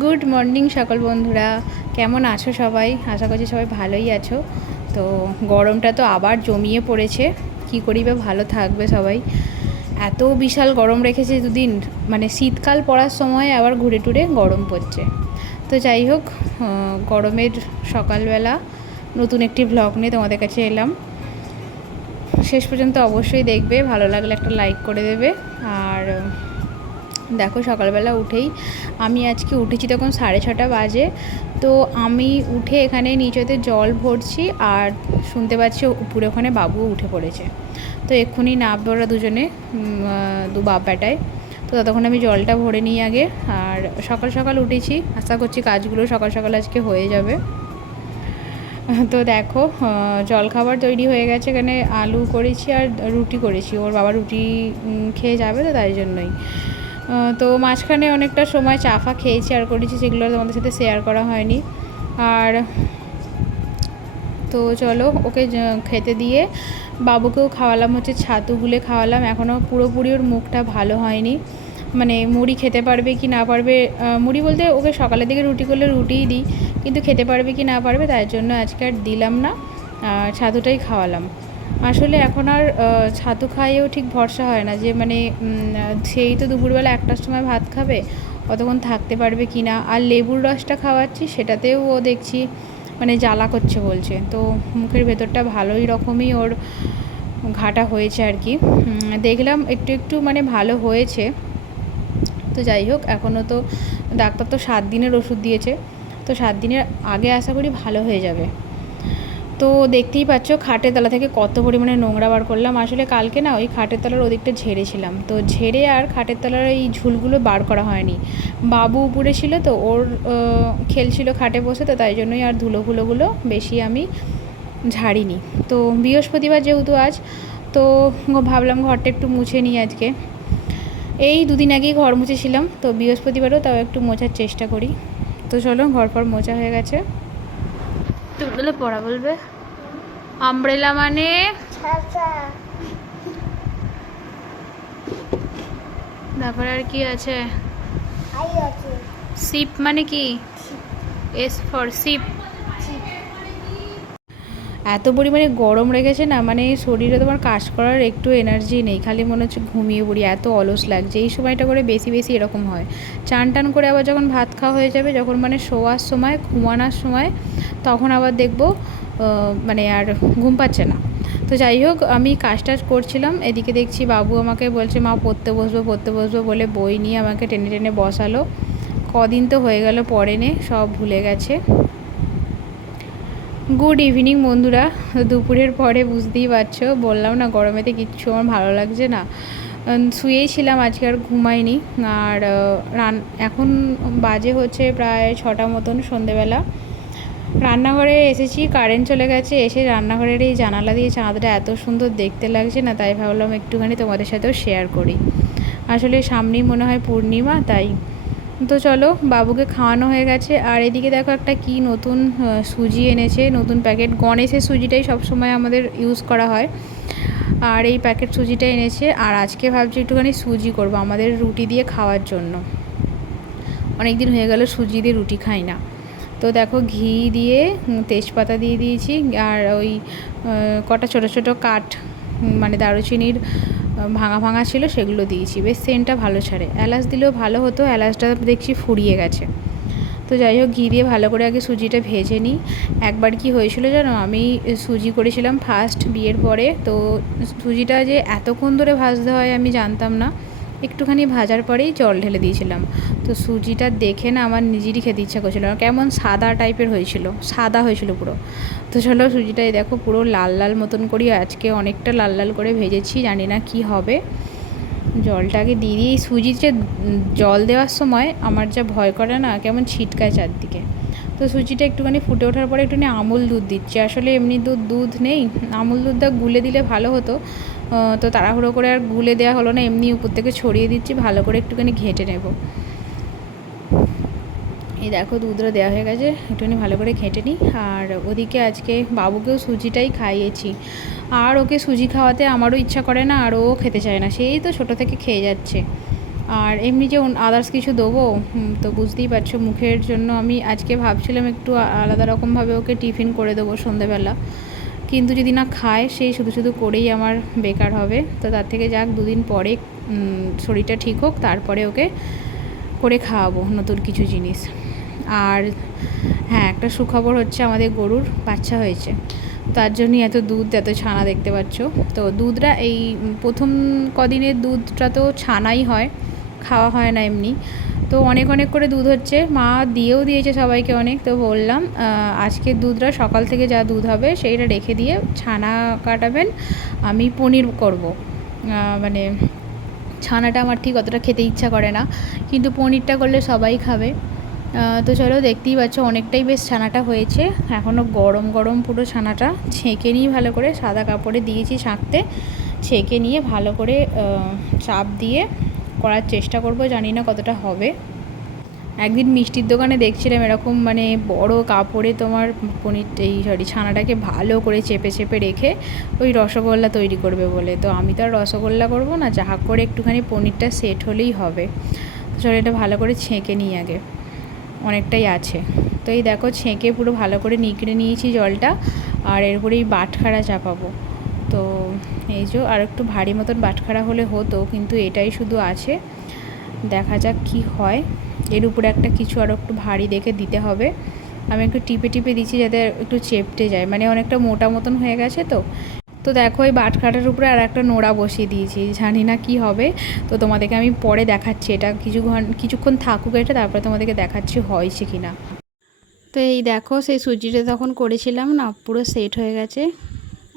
Good morning সকল বন্ধুরা, কেমন আছো সবাই? আশা করছি সবাই ভালোই আছো। তো গরমটা তো আবার জমিয়ে পড়েছে, কি করি বা ভালো থাকবে সবাই। এত বিশাল গরম রেখেছে দুদিন, মানে শীতকাল পড়ার সময় আবার ঘুরে টুরে গরম পড়ছে। তো যাই হোক, গরমের সকালবেলা নতুন একটি ব্লগ নিয়ে তোমাদের কাছে এলাম। শেষ পর্যন্ত অবশ্যই দেখবে, ভালো লাগলে একটা লাইক করে দেবে। আর দেখো, সকালবেলা উঠেই আমি আজকে উঠেছি তখন 6:30 বাজে। তো আমি উঠে এখানে নিচেতে জল ভরছি, আর শুনতে পাচ্ছি উপরে ওখানে বাবুও উঠে পড়েছে। তো এক্ষুনি নামবে ওরা দুজনে, দু বাপ বেটায়। তো ততক্ষণ আমি জলটা ভরে নিই আগে। আর সকাল সকাল উঠেছি, আশা করছি কাজগুলো সকাল সকাল আজকে হয়ে যাবে। তো দেখো, জলখাবার তৈরি হয়ে গেছে। এখানে আলু করেছি আর রুটি করেছি, ওর বাবা রুটি খেয়ে যাবে, তো তাই জন্যই। তো মাঝখানে অনেকটা সময় চাফা খেয়েছি আর করেছি, সেগুলো তোমাদের সাথে শেয়ার করা হয়নি। আর তো চলো, ওকে খেতে দিয়ে বাবুকেও খাওয়ালাম, হচ্ছে ছাতু গুলে খাওয়ালাম। এখনও পুরোপুরি ওর মুখটা ভালো হয়নি, মানে মুড়ি খেতে পারবে কি না পারবে। মুড়ি বলতে ওকে সকালের দিকে রুটি করলে রুটিই দিই, কিন্তু খেতে পারবে কি না পারবে তাই জন্য আজকে আর দিলাম না, ছাতুটাই খাওয়ালাম। আসলে এখন আর ছাতু খাইয়েও ঠিক ভরসা হয় না, যে মানে সেই তো দুপুরবেলা 1টার সময় ভাত খাবে, অতক্ষণ থাকতে পারবে কি না। আর লেবুর রসটা খাওয়াচ্ছি, সেটাতেও ও দেখছি মানে জ্বালা করছে বলছে। তো মুখের ভেতরটা ভালোই রকমই ওর ঘাটা হয়েছে আর কি। দেখলাম একটু একটু মানে ভালো হয়েছে। তো যাই হোক, এখনও তো ডাক্তার তো 7 দিনের ওষুধ দিয়েছে, তো 7 দিনের আগে আশা করি ভালো হয়ে যাবে। তো দেখতেই পাচ্ছ খাটের তলা থেকে কত পরিমাণে নোংরা বার করলাম। আসলে কালকে না ওই খাটের তলার ওদিকটা ঝেড়েছিলাম, তো ঝেড়ে আর খাটের তলার এই ঝুলগুলো বার করা হয়নি। বাবু উপরে ছিল, তো ওর খেলছিল খাটে বসে, তো তাই জন্যই আর ধুলো ফুলোগুলো বেশি আমি ঝাড়িনি। তো বৃহস্পতিবার যেহেতু আজ, তো ভাবলাম ঘরটা একটু মুছে নিই আজকে। এই দুদিন আগেই ঘর মুছেছিলাম, তো বৃহস্পতিবারও তাও একটু মোছার চেষ্টা করি। তো চলো, ঘর পর মোছা হয়ে গেছে। টুকলে পড়া বলবে আমব্রেলা মানে তারপরে আর কি আছে? সিপ মানে কি? S for sheep. এত পরিমাণে গরম রেখেছে না, মানে শরীরে তোমার কাজ করার একটু এনার্জি নেই, খালি মনে হচ্ছে ঘুমিয়ে পড়ি, এত অলস লাগছে। এই সময়টা করে বেশি বেশি এরকম হয়। চান টান করে আবার যখন ভাত খাওয়া হয়ে যাবে, যখন মানে শোয়ার সময়, ঘুমানোর সময়, তখন আবার দেখবো মানে আর ঘুম পাচ্ছে না। তো যাই হোক, আমি কাজ টাজ করছিলাম, এদিকে দেখছি বাবু আমাকে বলছে মা পড়তে বসবো বলে বই নিয়ে আমাকে টেনে টেনে বসালো। কদিন তো হয়ে গেল পড়েনে, সব ভুলে গেছে। গুড ইভিনিং বন্ধুরা। দুপুরের পরে বুঝতেই পারছো, বললাম না গরমেতে কিচ্ছু আমার ভালো লাগছে না। শুয়েই ছিলাম আজকে, আর ঘুমাইনি। আর এখন বাজে হচ্ছে প্রায় 6টা মতন, সন্ধেবেলা। রান্নাঘরে এসেছি, কারেন্ট চলে গেছে। এসে রান্নাঘরের এই জানালা দিয়ে চাঁদটা এত সুন্দর দেখতে লাগছে না, তাই ভাবলাম একটুখানি তোমাদের সাথেও শেয়ার করি। আসলে সামনেই মনে হয় পূর্ণিমা, তাই। তো চলো, বাবুকে খাওয়ানো হয়ে গেছে। আর এদিকে দেখো, একটা কি নতুন সুজি এনেছে, নতুন প্যাকেট। গণেশের সুজিটাই সবসময় আমাদের ইউজ করা হয়, আর এই প্যাকেট সুজিটা এনেছে। আর আজকে ভাবছি একটুখানি সুজি করব আমাদের রুটি দিয়ে খাওয়ার জন্য। অনেক দিন হয়ে গেল সুজি দিয়ে রুটি খাই না। তো দেখো, ঘি দিয়ে তেজপাতা দিয়ে দিয়েছি, আর ওই কটা ছোটো ছোটো কাঠ, মানে দারুচিনির ভাঙা ভাঙা ছিল, সেগুলো দিয়েছি। বেশ সেন্টটা ভালো ছাড়ে। এলাচ দিলেও ভালো হতো, এলাচটা দেখছি ফুরিয়ে গেছে। তো যাই হোক, ঘি দিয়ে ভালো করে আগে সুজিটা ভেজে নিই। একবার কি হয়েছিল জানো, আমি সুজি করেছিলাম ফার্স্ট বিয়ের পরে। তো সুজিটা যে এতক্ষণ ধরে ভাজতে হয় আমি জানতাম না, একটুখানি ভাজার পরেই জল ঢেলে দিয়েছিলাম। তো সুজিটা দেখে না আমার নিজেরই খেতে ইচ্ছা করছিল, কেমন সাদা টাইপের হয়েছিল, সাদা হয়েছিল পুরো। তো চলো, সুজিটাই দেখো পুরো লাল লাল মতন করি আজকে, অনেকটা লাল লাল করে ভেজেছি, জানি না কি হবে। জলটাকে দিয়ে দিই। সুজিতে জল দেওয়ার সময় আমার যা ভয় করে না, কেমন ছিটকায় চারদিকে। তো সুজিটা একটুখানি ফুটে ওঠার পরে একটুখানি আমুল দুধ দিচ্ছি। আসলে এমনি দুধ নেই, আমুল দুধটা গুলে দিলে ভালো হতো, তো তাড়াহুড়ো করে আর গুলে দেওয়া হলো না, এমনি উপর থেকে ছড়িয়ে দিচ্ছি, ভালো করে একটুখানি ঘেঁটে নেব। এই দেখো, দুধটা দেওয়া হয়ে গেছে, একটুখানি ভালো করে ঘেঁটে নিই। আর ওদিকে আজকে বাবুকেও সুজিটাই খাইয়েছি। আর ওকে সুজি খাওয়াতে আমারও ইচ্ছা করে না, আর ও খেতে চায় না, সেই তো ছোটো থেকে খেয়ে যাচ্ছে। আর এমনি যে আদার্স কিছু দেবো তো বুঝতেই পারছো, মুখের জন্য আমি আজকে ভাবছিলাম একটু আলাদা রকমভাবে ওকে টিফিন করে দেবো সন্ধেবেলা, কিন্তু যদি না খায় সেই শুধু শুধু করেই আমার বেকার হবে। তো তার থেকে যাক 2 দিন পরে শরীরটা ঠিক হোক, তারপরে ওকে করে খাওয়াবো নতুন কিছু জিনিস। আর হ্যাঁ, একটা সুখবর হচ্ছে, আমাদের গরুর বাচ্চা হয়েছে, তার জন্যই এত দুধ এত ছানা দেখতে পাচ্ছ। তো দুধটা এই প্রথম কদিনের দুধটা তো ছানাই হয়, খাওয়া হয় না এমনি। তো অনেক অনেক করে দুধ হচ্ছে, মা দিয়েও দিয়েছে সবাইকে অনেক। তো বললাম আজকের দুধটা সকাল থেকে যা দুধ হবে সেইটা রেখে দিয়ে ছানা কাটাবেন, আমি পনির করব। মানে ছানাটা আমার ঠিক অতটা খেতে ইচ্ছা করে না, কিন্তু পনিরটা করলে সবাই খাবে। তো চলো, দেখতেই পাচ্ছ অনেকটাই বেশ ছানাটা হয়েছে। এখনও গরম গরম পুরো ছানাটা ছেঁকে নিয়ে ভালো করে, সাদা কাপড়ে দিয়েছি ছাঁকতে, ছেঁকে নিয়ে ভালো করে চাপ দিয়ে করার চেষ্টা করব, জানি না কতটা হবে। একদিন মিষ্টির দোকানে দেখছিলাম এরকম মানে বড় কাপড়ে তোমার পনির ছানাটাকে ভালো করে চেপে চেপে রেখে ওই রসগোল্লা তৈরি করবে বলে। তো আমি তো আর রসগোল্লা করব না, যা করে একটুখানি পনিরটা সেট হলেই হবে। তো চলো এটা ভালো করে ছেঁকে নিই আগে, অনেকটাই আছে। তো এই দেখো ছেঁকে পুরো ভালো করে নিকড়ে নিয়েছি জলটা, আর এরপরে এই বাটখারা চাপাবো। তো এই যে আর একটু ভারী মতন বাটখারা হলে হতো, কিন্তু এটাই শুধু আছে, দেখা যাক কি হয়। এর উপরে একটা কিছু আরও একটু ভারী দেখে দিতে হবে। আমি একটু টিপে টিপে দিচ্ছি যাতে একটু চেপটে যায়, মানে অনেকটা মোটা মতন হয়ে গেছে। তো তো দেখো এই বাটখাটার উপরে আর একটা নোড়া বসিয়ে দিয়েছি, জানি না কি হবে। তো তোমাদেরকে আমি পরে দেখাচ্ছি, এটা কিছুক্ষণ থাকুক এটা, তারপরে তোমাদেরকে দেখাচ্ছি হয়েছে কি না। তো এই দেখো সেই সুজিটা তখন করেছিলাম না, পুরো সেট হয়ে গেছে।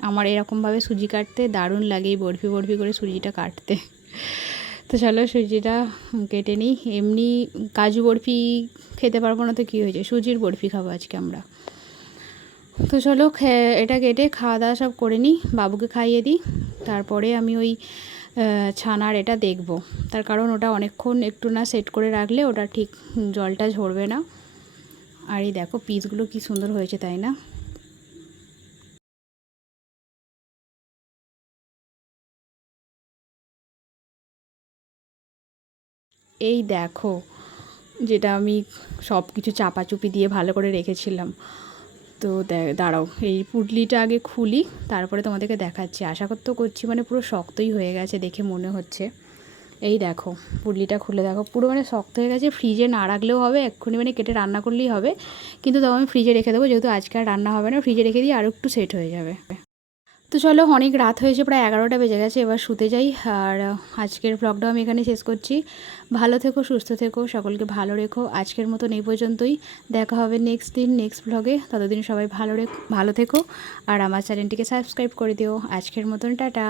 আমার এরকমভাবে সুজি কাটতে দারুণ লাগে, এই বরফি বরফি করে সুজিটা কাটতে। তো চলো সুজিটা কেটে নিই। এমনি কাজু বরফি খেতে পারবো না তো কী হয়েছে, সুজির বরফি খাবো আজকে আমরা। তো চলো এটা কেটে খাওয়া দাওয়া সব করে নিই, বাবুকে খাইয়ে দিই, তারপরে আমি ওই ছানার এটা দেখব। তার কারণ ওটা অনেকক্ষণ একটু না সেট করে রাখলে ওটা ঠিক জলটা ঝরবে না। আর এই দেখো পিসগুলো কি সুন্দর হয়েছে, তাই না? এই দেখো যেটা আমি সব কিছু চাপাচুপি দিয়ে ভালো করে রেখেছিলাম। তো দাঁড়াও এই পুটলিটা আগে খুলি, তারপরে তোমাদেরকে দেখাচ্ছি। আশা করছি মানে পুরো শক্তই হয়ে গেছে দেখে মনে হচ্ছে। এই দেখো পুটলিটা খুলে দেখো, পুরো মানে শক্ত হয়ে গেছে। ফ্রিজে না রাখলেও হবে, এক্ষুনি মানে কেটে রান্না করলেই হবে, কিন্তু তাও আমি ফ্রিজে রেখে দেবো, যেহেতু আজকে আর রান্না হবে না। ফ্রিজে রেখে দিয়ে আরও একটু সেট হয়ে যাবে। তো চলো, অনেক রাত হয়েছে, প্রায় 11টা বেজে গেছে, এবার শুতে যাই। আর আজকের ব্লগটাও আমি এখানে শেষ করছি। ভালো থেকো, সুস্থ থেকো, সকলকে ভালো রেখো। আজকের মতন এই পর্যন্তই, দেখা হবে নেক্সট দিন নেক্সট ব্লগে। ততদিন সবাই ভালো থেকো, আর আমার চ্যানেলটিকে সাবস্ক্রাইব করে দিও। আজকের মতন টাটা।